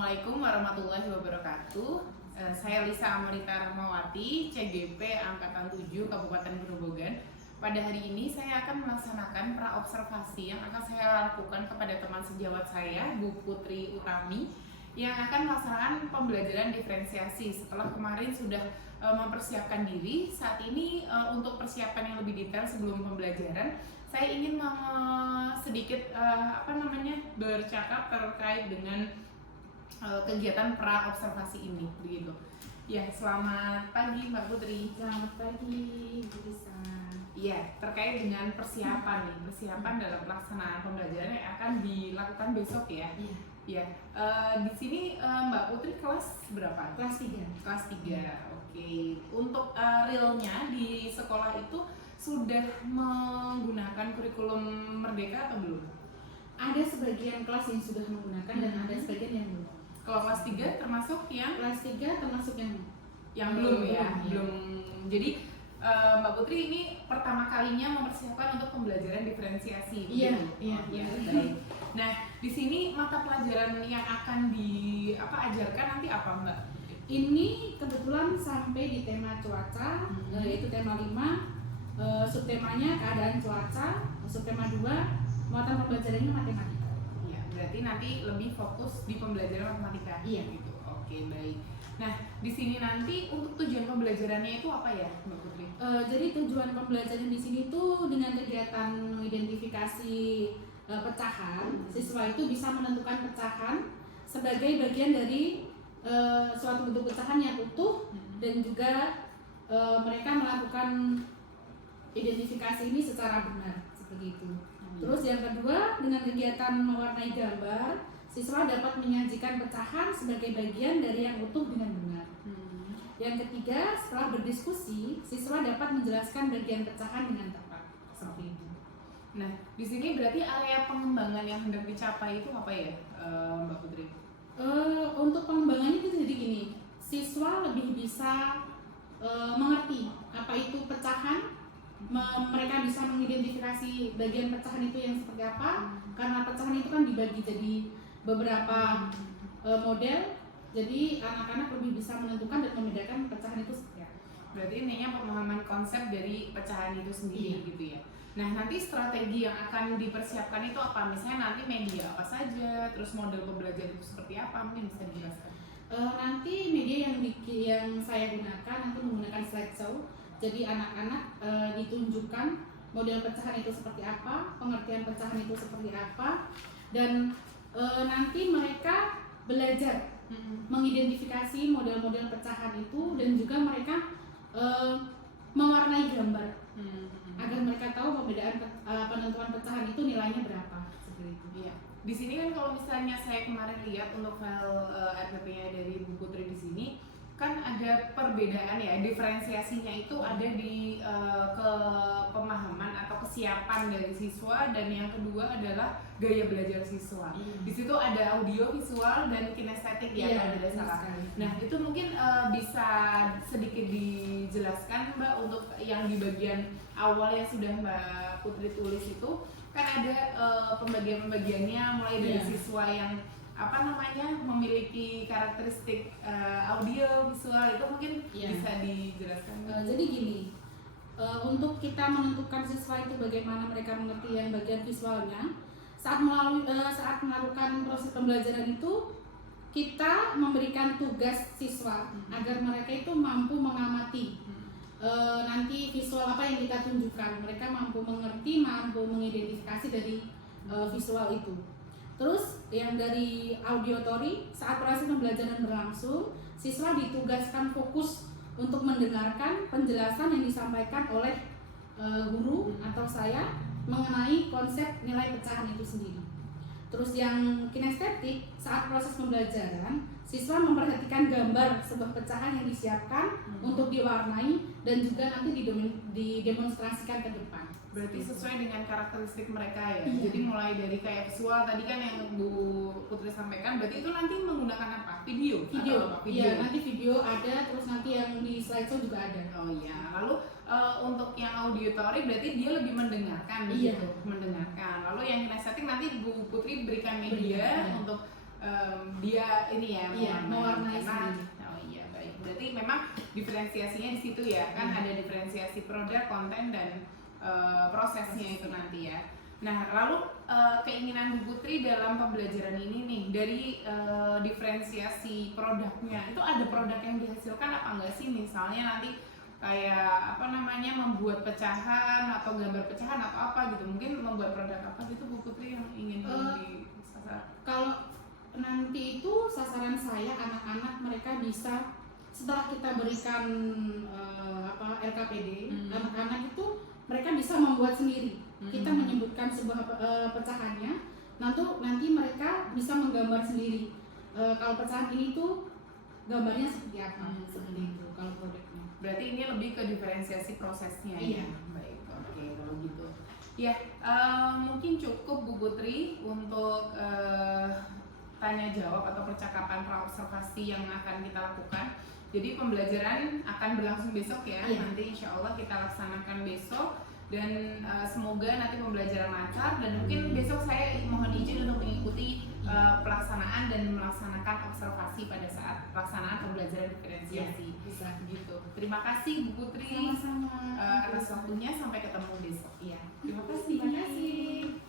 Assalamualaikum warahmatullahi wabarakatuh. Saya Lisa Amrita Rahmawati, CGP Angkatan 7 Kabupaten Grobogan. Pada hari ini saya akan melaksanakan praobservasi yang akan saya lakukan kepada teman sejawat saya, Bu Putri Utami, yang akan melaksanakan pembelajaran diferensiasi. Setelah kemarin sudah mempersiapkan diri, saat ini untuk persiapan yang lebih detail sebelum pembelajaran, saya ingin sedikit bercakap terkait dengan kegiatan praobservasi ini, begitu. Ya, selamat pagi Mbak Putri. Selamat pagi, Bu Lisa. Iya, terkait dengan persiapan nih, persiapan dalam pelaksanaan pembelajaran yang akan dilakukan besok ya. Iya. Ya, di sini Mbak Putri kelas berapa? Kelas 3. Kelas 3. Oke. Untuk realnya di sekolah itu sudah menggunakan kurikulum Merdeka atau belum? Ada sebagian kelas yang sudah menggunakan dan ada sebagian yang belum. Kalau kelas 3 termasuk yang Kelas 3 termasuk yang belum ya, belum. belum. Jadi Mbak Putri ini pertama kalinya mempersiapkan untuk pembelajaran diferensiasi. Iya, begitu? iya, Ya, iya. baik. Nah, di sini mata pelajaran yang akan ajarkan nanti apa, Mbak? Ini kebetulan sampai di tema cuaca, yaitu tema 5, subtemanya keadaan cuaca, subtema 2, muatan pembelajarannya matematika. Iya, berarti nanti lebih fokus di pembelajaran matematika. Iya. Gitu. Oke, baik. Nah, di sini nanti untuk tujuan pembelajarannya itu apa ya, Mbak Putri? Jadi tujuan pembelajaran di sini tuh dengan kegiatan mengidentifikasi pecahan, siswa itu bisa menentukan pecahan sebagai bagian dari suatu bentuk pecahan yang utuh dan juga mereka melakukan identifikasi ini secara benar seperti itu. Terus yang kedua, dengan kegiatan mewarnai gambar, siswa dapat menyajikan pecahan sebagai bagian dari yang utuh dengan benar. Yang ketiga, setelah berdiskusi, siswa dapat menjelaskan bagian pecahan dengan tepat. Seperti itu. Nah, di sini berarti area pengembangan yang hendak dicapai itu apa ya, Mbak Putri? Untuk pengembangannya itu jadi gini, siswa lebih bisa mengerti apa itu pecahan, mereka bisa mengidentifikasi bagian pecahan itu yang seperti apa, karena pecahan itu kan dibagi jadi beberapa model. Jadi anak-anak lebih bisa menentukan dan membedakan pecahan itu seperti apa. Berarti intinya pemahaman konsep dari pecahan itu sendiri. Iya. Gitu ya. Nah, nanti strategi yang akan dipersiapkan itu apa? Misalnya nanti media apa saja, terus model pembelajaran itu seperti apa? Mungkin bisa dijelaskan. Nanti media yang saya gunakan nanti menggunakan slideshow. Jadi anak-anak ditunjukkan model pecahan itu seperti apa, pengertian pecahan itu seperti apa, dan nanti mereka belajar mengidentifikasi model-model pecahan itu dan juga mereka mewarnai gambar agar mereka tahu perbedaan penentuan pecahan itu nilainya berapa seperti itu. Iya. Di sini kan kalau misalnya saya kemarin lihat untuk file RPP-nya dari Bu Putri di sini kan ada perbedaan ya, diferensiasinya itu ada di pemahaman atau kesiapan dari siswa, dan yang kedua adalah gaya belajar siswa. Di situ ada audio, visual, dan kinestetik ya, kalau tidak salah. Nah, itu mungkin bisa sedikit dijelaskan Mbak untuk yang di bagian awal yang sudah Mbak Putri tulis itu kan ada pembagian-pembagiannya mulai dari siswa yang memiliki karakteristik audio, visual, itu mungkin bisa dijelaskan. Jadi gini, untuk kita menentukan siswa itu bagaimana mereka mengerti yang bagian visualnya, saat melakukan proses pembelajaran itu kita memberikan tugas siswa agar mereka itu mampu mengamati nanti visual apa yang kita tunjukkan. Mereka mampu mengerti, mampu mengidentifikasi dari visual itu. Terus yang dari auditory, saat proses pembelajaran berlangsung, siswa ditugaskan fokus untuk mendengarkan penjelasan yang disampaikan oleh guru atau saya mengenai konsep nilai pecahan itu sendiri. Terus yang kinestetik, saat proses pembelajaran, siswa memperhatikan gambar sebuah pecahan yang disiapkan untuk diwarnai dan juga nanti didemonstrasikan ke depan. Berarti sesuai dengan karakteristik mereka ya. Jadi mulai dari kayak visual tadi kan yang Bu Putri sampaikan, berarti itu nanti menggunakan apa? Video. Iya, nanti video ada, terus nanti yang di slideshow juga ada. Oh iya. Lalu untuk yang auditory berarti dia lebih mendengarkan Iya. gitu, mendengarkan. Lalu yang kinestetik nanti Bu Putri berikan media untuk dia ini ya mewarnai sendiri. Oh iya, baik. Berarti memang diferensiasinya di situ ya, kan ada diferensiasi produk, konten dan prosesnya itu nanti ya. Nah, lalu keinginan Bu Putri dalam pembelajaran ini nih, dari diferensiasi produknya, itu ada produk yang dihasilkan apa enggak sih? Misalnya nanti kayak apa namanya, membuat pecahan atau gambar pecahan atau apa gitu, mungkin membuat produk apa gitu Bu Putri yang ingin disasar? Kalau nanti itu sasaran saya anak-anak, mereka bisa setelah kita berikan RKPD, anak-anak itu mereka bisa membuat sendiri. Kita menyebutkan sebuah pecahannya, nanti mereka bisa menggambar sendiri. Kalau pecahan ini tuh gambarnya seperti apa, seperti itu kalau produknya. Berarti ini lebih ke diferensiasi prosesnya. Iya. Ya. Baik, oke kalau gitu. Ya, mungkin cukup Bu Putri untuk tanya jawab atau percakapan praobservasi yang akan kita lakukan. Jadi pembelajaran akan berlangsung besok ya. Nanti insya Allah kita laksanakan besok. Dan semoga nanti pembelajaran lancar, dan mungkin besok saya mohon izin untuk mengikuti pelaksanaan dan melaksanakan observasi pada saat pelaksanaan pembelajaran diferensiasi. Bisa. Gitu. Terima kasih Bu Putri atas waktunya, sampai ketemu besok. Iya. Terima kasih. Terima kasih.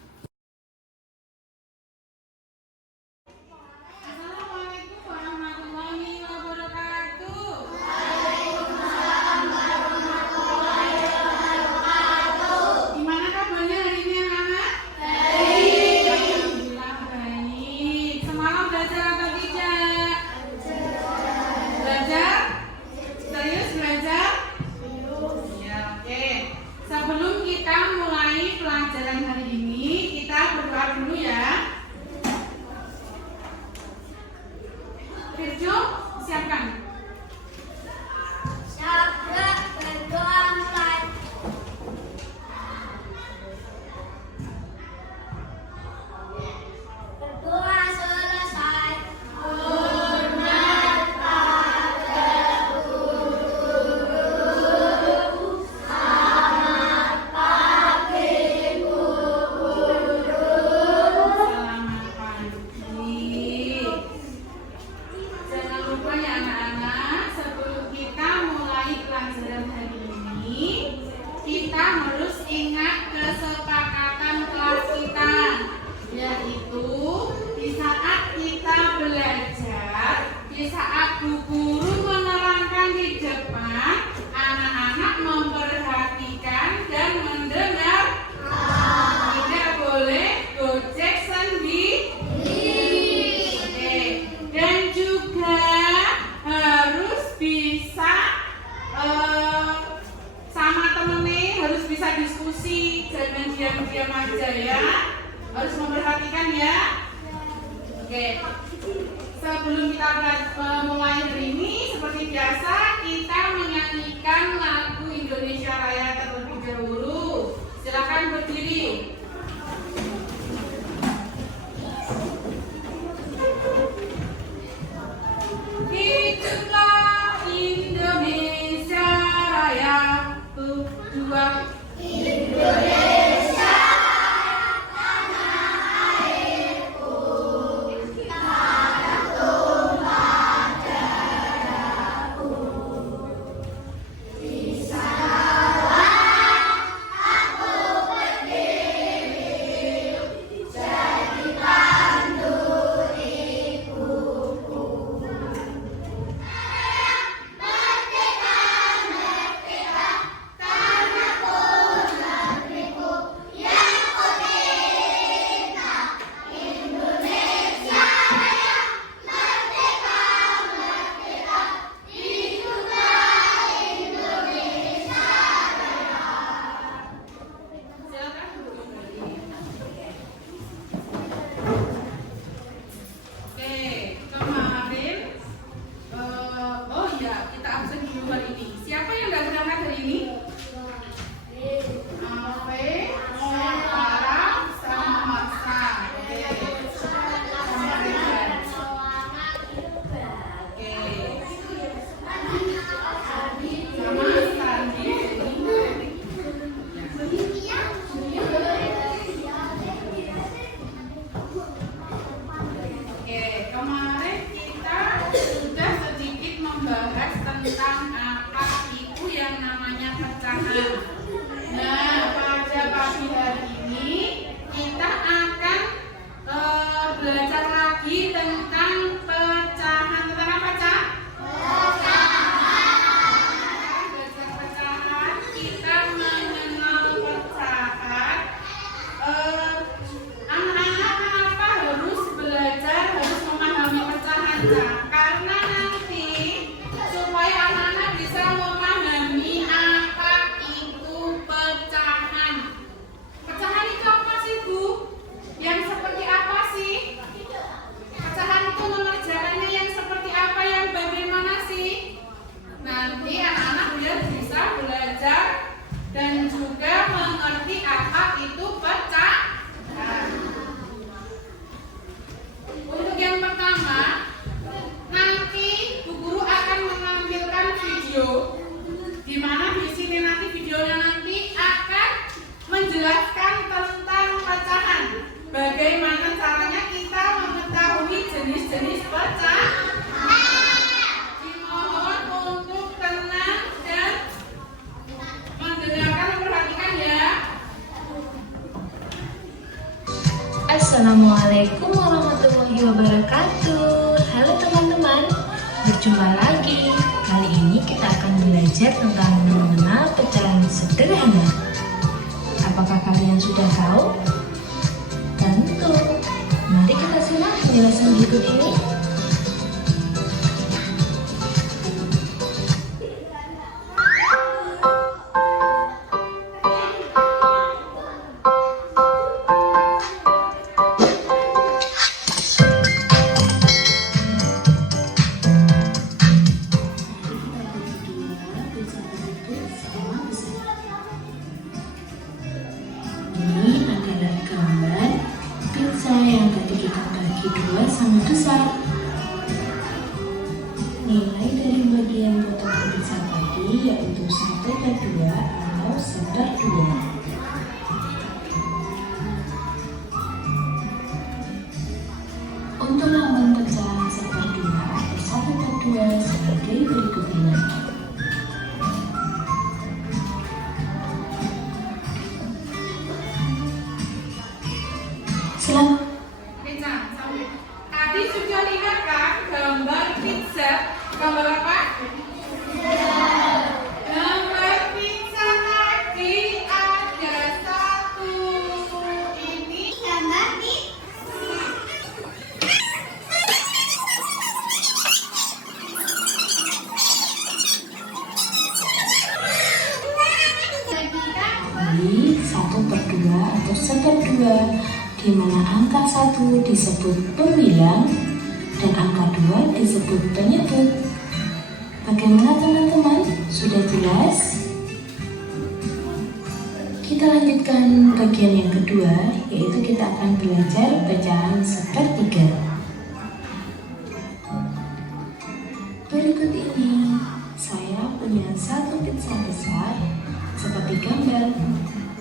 Assalamualaikum warahmatullahi wabarakatuh. Gimana kabarnya hari ini anak-anak? Baik. Alhamdulillah baik. Semalam belajar atau tidak? Belajar? Serius belajar? Ya, oke. Sebelum kita mulai pelajaran hari ini, kita berdoa dulu ya. Virjo, siapkan. Sahabat berdoa mulai. Berdoa selesai. Hormat pada guru. Selamat pagi Bu Guru. Selamat pagi. Jangan lupa ya anak-anak, sebelum kita mulai pelajaran hari ini, kita harus ingat kesepakatan kelas kita, yaitu di saat kita belajar, di saat Bu Guru menerangkan di depan, anak-anak memperhatikan dan mendengar. Tidak boleh gojek sendiri. Oke. Dan juga harus bisa sama temennya, harus bisa diskusi, jangan diam-diam aja ya. Harus memperhatikan ya. Oke. Sebelum kita mulai hari ini, seperti biasa kita menyanyikan lagu Indonesia Raya terlebih dahulu. Silakan berdiri. Hiduplah Indonesia Raya. 1, 2. Indonesia tanah airku, tanah tumpah darahku. Di sanalah aku berdiri. Karena nanti supaya anak-anak bisa memahami apa itu pecahan. Pecahan itu apa sih, Bu? Yang seperti apa sih? Pecahan itu mengerjakannya yang seperti apa, yang bagaimana sih? Nanti anak-anak biar bisa belajar dan juga mengerti apa itu pecahan. Untuk yang pertama, nanti Bu Guru akan menampilkan video, di mana di sini nanti videonya nanti akan menjelaskan tentang pecahan. Bagaimana caranya kita mengetahui jenis-jenis pecahan. Dimohon untuk tenang dan mendengarkan, memperhatikan ya. Assalamualaikum warahmatullahi wabarakatuh. Halo teman-teman, berjumpa lagi. Kali ini kita akan belajar tentang mengenal pecahan sederhana. Apakah kalian sudah tahu? Tentu. Mari kita simak penjelasan berikut ini. Ini adalah gambar pizza yang tadi kita bagi dua sama besar. Nilai dari bagian potongan pizza tadi yaitu 1/2 atau 1/2. Untuk lambang pecahan 1/2 atau 1/2 sebagai berikut ini. Selamat. Pizza, sampai. Tadi sudah lihat kan gambar pizza? Gambar apa? Gambar pizza tadi ada satu. Ini Gambar pizza. Ini 1/2 atau 1/2, di mana angka 1 disebut pembilang dan angka 2 disebut penyebut. Bagaimana teman-teman? Sudah jelas? Kita lanjutkan bagian yang kedua, yaitu kita akan belajar pecahan 1/3. Berikut ini, saya punya satu pizza besar seperti gambar.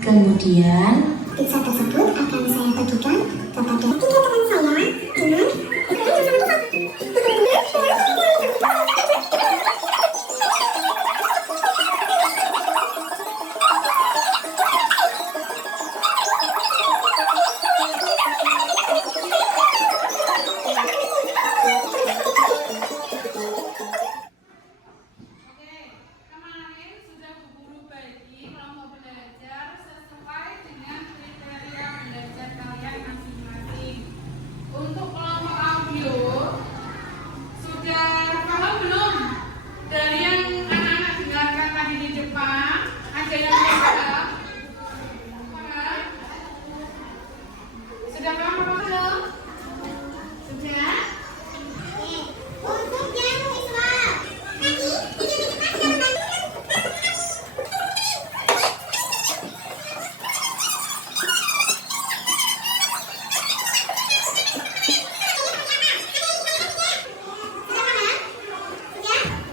Kemudian Pizza tersebut akan saya bagikan kepada tiga teman saya dengan kemarin sudah Bu Guru bagi kelompok belajar sesuai dengan kriteria belajar kalian masing-masing. Untuk kelompok audio sudah paham belum? Dari yang anak-anak dengarkan tadi di depan, ada yang belum paham? Paham? Sudah paham apa belum? Sudah? untuk yang siswa tadi video di depan sudah membantu.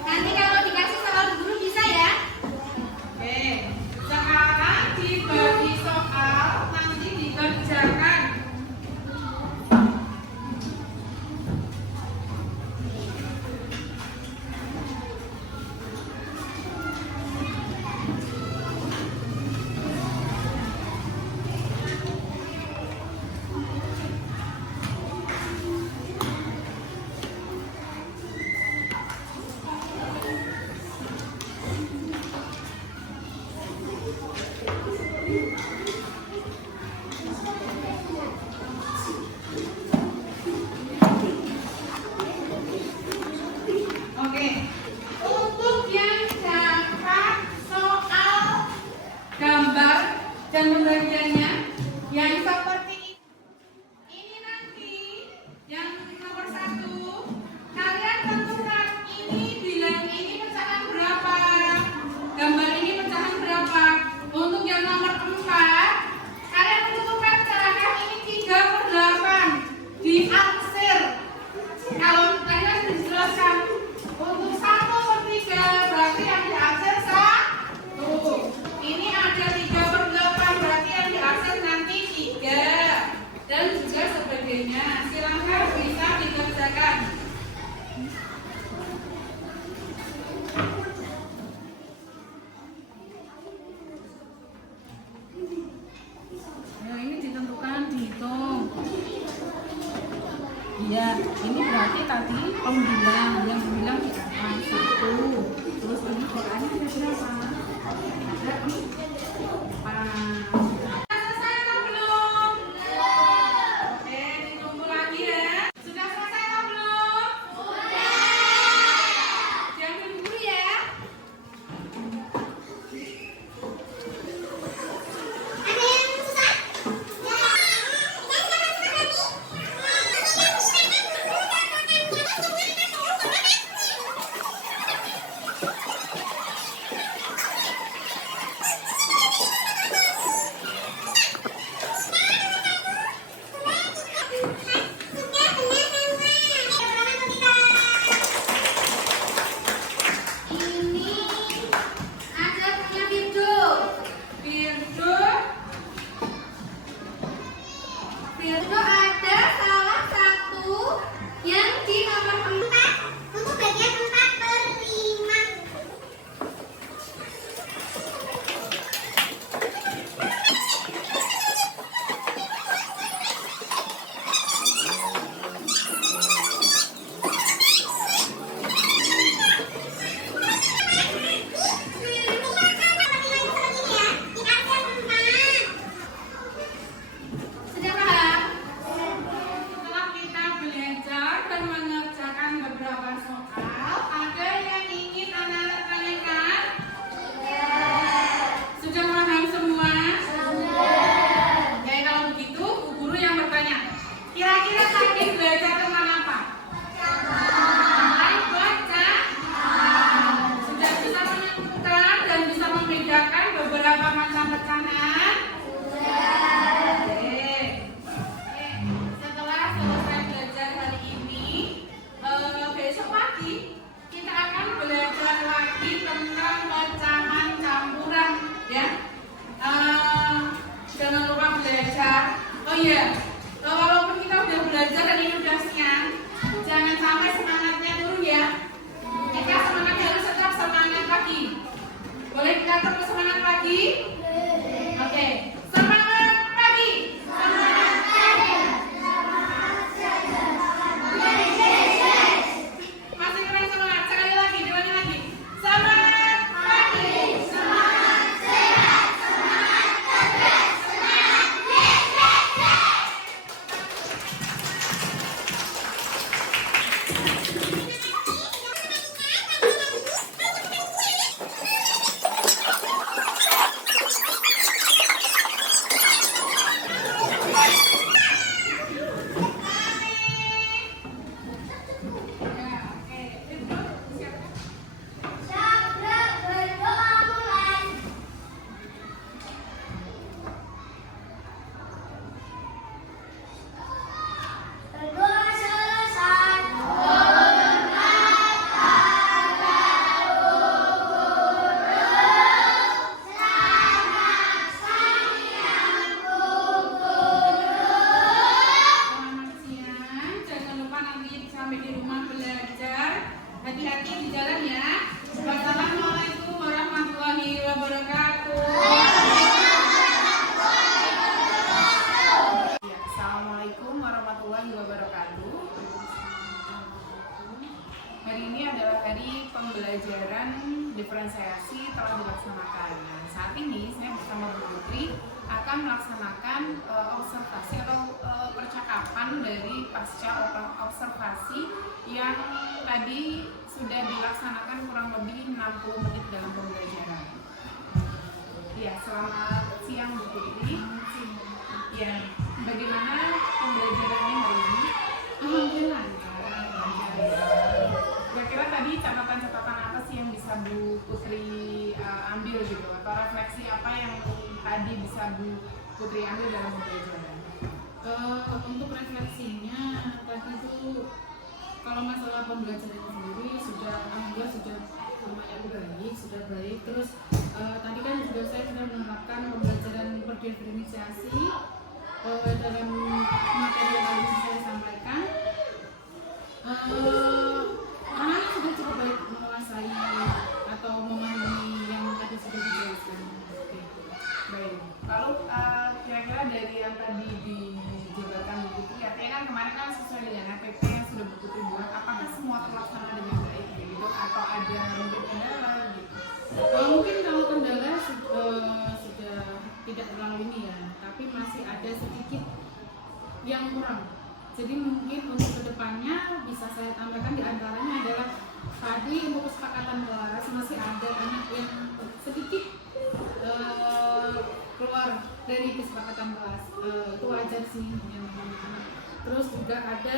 Nanti kalau dikasih soal guru bisa ya. Oke, sekarang dibagi soal nanti dikerjakan. B-nya. Silakan bisa dikerjakan. Ini ditentukan, dihitung. Iya, ini berarti tadi pembilang, yang bilang dikatakan 1. Terus ini Qurannya ada berapa? Ada 4. Selesai atau belum? Oke, ditunggu lagi ya. Sudah selesai atau belum? Diambil dulu ya. Itu ada salah satu yang di nomor 4 untuk bagian 4/5. Sudah paham? Setelah kita belajar dan mengerjakan beberapa soal, ada yang ingin anak-anak tanyakan? Sudah paham semua? Oke, kalau begitu, Bu Guru yang bertanya. Kira-kira tadi belajar tentang apa? Baca. Sudah bisa menentukan dan bisa membedakan beberapa macam pecahan? Setelah selesai belajar hari ini, besok pagi kita akan belajar lagi tentang pecahan campuran, ya. Jangan lupa belajar. Oh iya, walaupun kita udah belajar dan ini udah siang, jangan sampai semangatnya turun ya. Kita semangatnya harus tetap semangat pagi. Boleh kita terus semangat pagi? Oke, semangat pagi. Masih kurang semangat, sekali lagi, diulangi lagi. Semangat pagi. Ya, oke. Siap. Sabda berdoa mulai. Berdoa selesai. Selamat siang. Jangan lupa nanti sampai di rumah belajar. Hati-hati di jalan ya. Wassalamualaikum warahmatullahi wabarakatuh. Ya, Assalamualaikum warahmatullahi wabarakatuh. Hari ini adalah hari pembelajaran diferensiasi telah dilaksanakan. Nah, saat ini saya bersama Bu Putri akan melaksanakan observasi atau percakapan dari pasca observasi yang tadi sudah dilaksanakan kurang lebih 60 menit dalam pembelajaran. Ya, selamat siang Bu Putri. Ya, bagaimana pembelajarannya hari ini? Alhamdulillah. Kira-kira tadi catatan-catatan apa sih yang bisa Bu Putri ambil gitu, atau refleksi apa yang tadi bisa Bu Putri ambil dalam pembelajaran? Untuk refleksinya tadi itu kalau masalah pembelajaran sendiri sudah alhamdulillah sudah lumayan baik, sudah baik. Terus tadi kan juga saya sudah menerapkan pembelajaran berdiferensiasi dalam materi yang harus saya yang kurang. Jadi mungkin untuk kedepannya bisa saya tambahkan diantaranya adalah tadi untuk kesepakatan kelas masih ada anak yang sedikit keluar dari kesepakatan kelas, itu wajar sih yang anak. Terus juga ada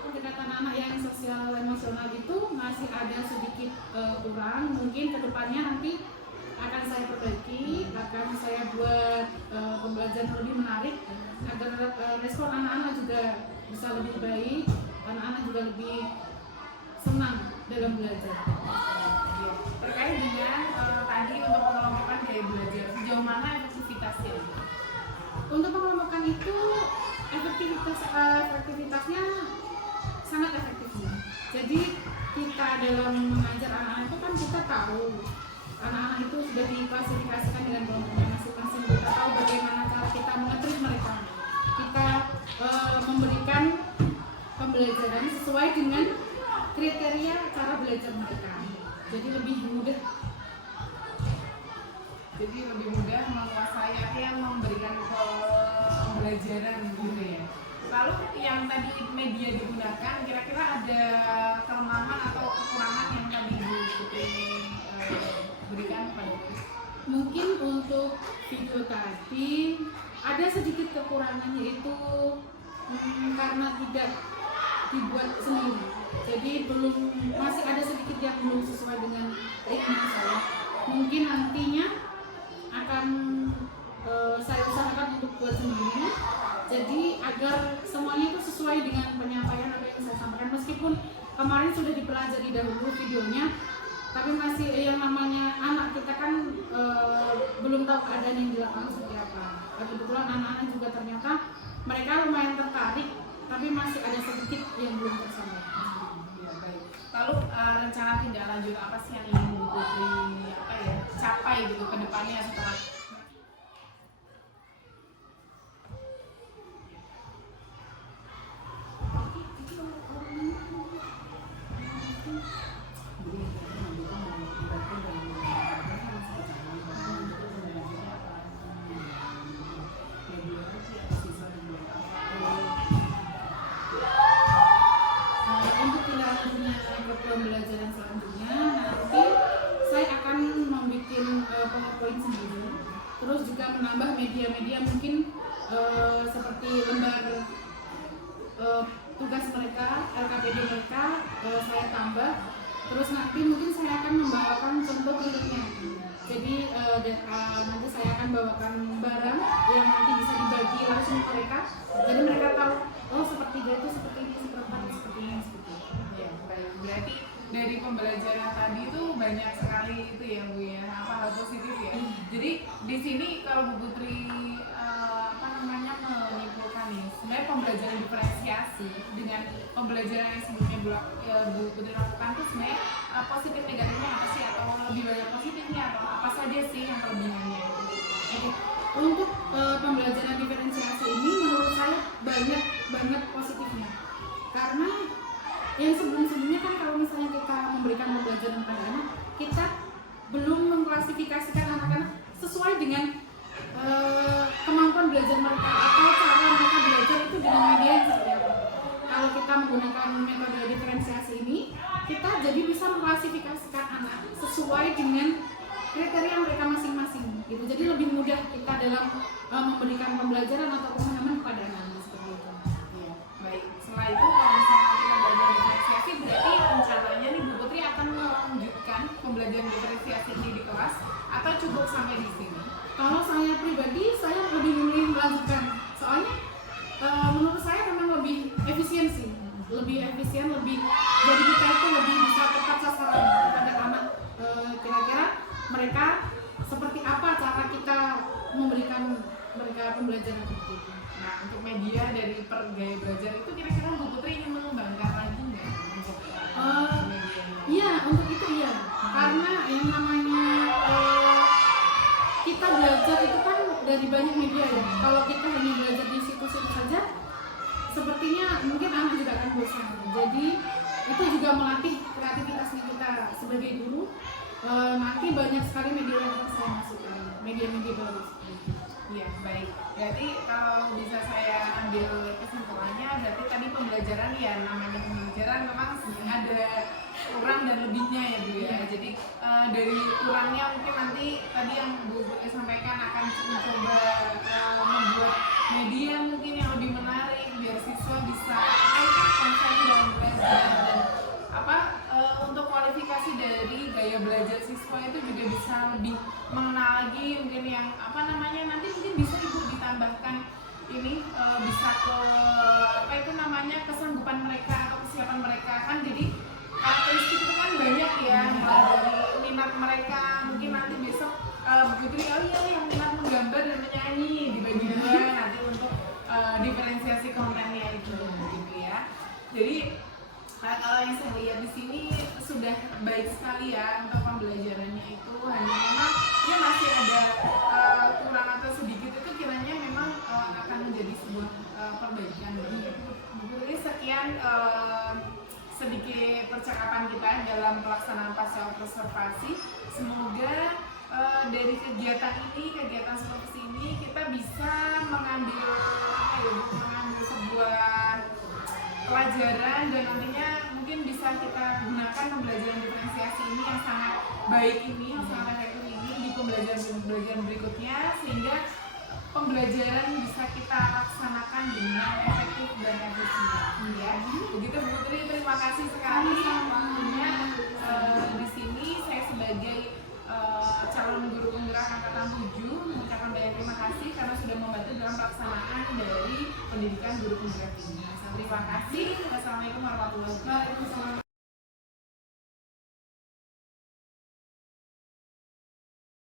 pendekatan anak yang sosial emosional itu masih ada sedikit kurang. Mungkin kedepannya nanti akan saya perbaiki, akan saya buat pembelajaran lebih menarik agar respon anak-anak juga bisa lebih baik, anak-anak juga lebih senang dalam belajar. Terkait dengan tadi untuk pengelompokan gaya belajar, sejauh mana efektivitasnya? Untuk pengelompokan itu efektivitasnya sangat efektif. Jadi kita dalam mengajar anak-anak itu kan kita tahu anak-anak itu sudah diklasifikasikan dengan kelompoknya masing-masing. Kita tahu bagaimana cara kita mengetrit mereka. Kita memberikan pembelajaran sesuai dengan kriteria cara belajar mereka. Jadi lebih mudah. Jadi lebih mudah menguasai apa yang memberikan pembelajaran gitu ya. Lalu yang tadi media digunakan, kira-kira ada kelemahan atau kekurangan yang tadi Bu Putri berikan kepada kita? Mungkin untuk video tadi ada sedikit kekurangan, yaitu karena tidak dibuat sendiri. Jadi masih ada sedikit yang belum sesuai dengan ritme saya. Mungkin nantinya akan saya usahakan untuk buat sendiri. Jadi agar semuanya itu sesuai dengan penyampaian apa yang saya sampaikan. Meskipun kemarin sudah dipelajari dahulu videonya, tapi masih yang namanya anak kita kan belum tahu keadaan yang di lapangan seperti apa. Kebetulan anak-anak juga ternyata mereka lumayan tertarik, tapi masih ada sedikit yang belum tersampaikan. Ya, baik. Lalu rencana tindak lanjut apa sih yang ingin Bu Putri capai gitu ke depannya setelah pembelajaran selanjutnya nanti saya akan membuat PowerPoint sendiri, terus juga menambah media-media mungkin seperti lembar tugas mereka, LKPD mereka saya tambah, terus nanti mungkin saya akan membawakan contoh produknya. Jadi nanti saya akan bawakan barang yang nanti bisa dibagi langsung ke mereka, jadi mereka tahu oh seperti itu, seperti ini, seperti ini. ya, baik. Berarti dari pembelajaran tadi itu banyak sekali itu ya Bu ya, hal positif ya. Jadi di sini kalau Bu Putri menyimpulkan nih, sebenarnya pembelajaran diferensiasi dengan pembelajaran yang sebelumnya Bu Putri lakukan itu sebenarnya positif negatifnya apa sih, atau lebih banyak positifnya atau apa saja sih yang kelebihannya? Oke. Untuk pembelajaran diferensiasi ini menurut saya banyak banget positifnya, karena yang sebelumnya kan kalau misalnya kita memberikan pembelajaran pada anak, kita belum mengklasifikasikan anak-anak sesuai dengan kemampuan belajar mereka atau cara mereka belajar itu dengan media yang seperti apa. Kalau kita menggunakan metode diferensiasi ini, kita jadi bisa mengklasifikasikan anak sesuai dengan kriteria mereka masing-masing gitu. Jadi lebih mudah kita dalam memberikan pembelajaran atau pemahaman kepada anak seperti itu. Iya, baik. Setelah itu kalau misalnya kita belajar diferensiasi, berarti rencananya nih Bu Putri akan melanjutkan pembelajaran diferensiasi ini di kelas atau cukup sampai di sini? Kalau saya pribadi, saya lebih memilih melanjutkan. Soalnya menurut saya memang lebih efisien sih, lebih efisien, jadi kita itu lebih bisa tepat sasaran kepada anak. Kira-kira mereka seperti apa cara kita memberikan mereka pembelajaran seperti itu. Nah, untuk media dari gaya belajar itu kira-kira Bu Putri ingin mengembangkan lagi nggak untuk media? Iya, untuk itu iya. Karena yang namanya kita belajar itu kan dari banyak media ya. Kalau kita hanya belajar di situ-situ saja, sepertinya mungkin anak juga akan bosan. Jadi itu juga melatih kreativitasnya kita sebagai guru. Nanti banyak sekali media yang akan saya masukkan, media-media baru. Iya, baik. Berarti kalau bisa saya ambil kesimpulannya berarti tadi pembelajaran ya, namanya pembelajaran memang ada kurang dan lebihnya ya Bu ya. Jadi dari kurangnya mungkin nanti tadi yang Bu sampaikan akan mencoba membuat media mungkin yang lebih menarik biar siswa bisa konsen dalam belajar, dan untuk kualifikasi dari gaya belajar siswa itu juga bisa lebih mengenal lagi mungkin yang nanti mungkin bisa Ibu ditambahkan ini bisa ke kesanggupan mereka atau kesiapan mereka, kan jadi karakteristik itu kan banyak ya, mulai dari minat mereka mungkin nanti besok Putri yang minat menggambar dan menyanyi dibagi dua nanti untuk diferensiasi kontennya itu gitu ya. Jadi kalau yang saya lihat di sini sudah baik sekali ya untuk pembelajarannya itu, hanya memang ya masih ada kurang atau sedikit itu kiranya memang akan menjadi sebuah perbaikan. Jadi sekian sedikit percakapan kita dalam pelaksanaan pasca observasi. Semoga dari kegiatan seperti ini kita bisa mengambil sebuah pelajaran dan nantinya mungkin bisa kita gunakan pembelajaran diferensiasi ini yang sangat baik ini, yang sangat efektif ini di pembelajaran berikutnya, sehingga pembelajaran bisa kita laksanakan dengan efektif dan efisien ya. Begitu Bu Putri, terima kasih sekali waktunya di sini. Saya sebagai calon guru penggerak angkatan 7 mengucapkan banyak terima kasih karena sudah membantu dalam pelaksanaan dari pendidikan guru penggerak ini. Terima kasih. Wassalamualaikum warahmatullahi wabarakatuh.